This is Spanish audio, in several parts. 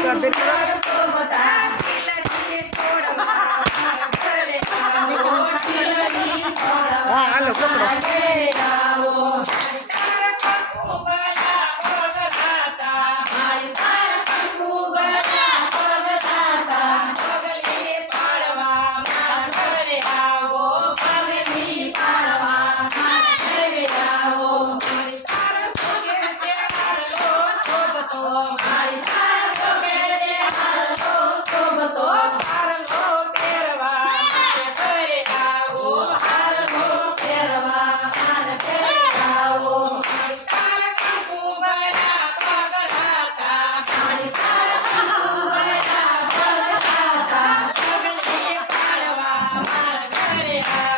Ah, a los yeah.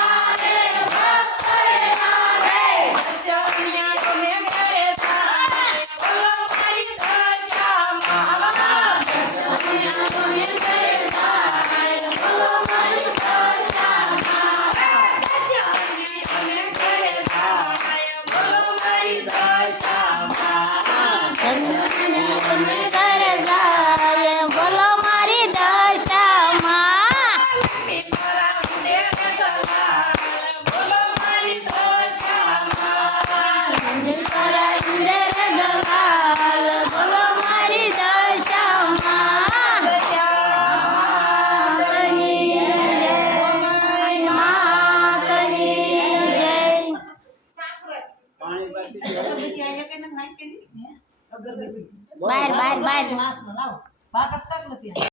बाहर बाहर बाहर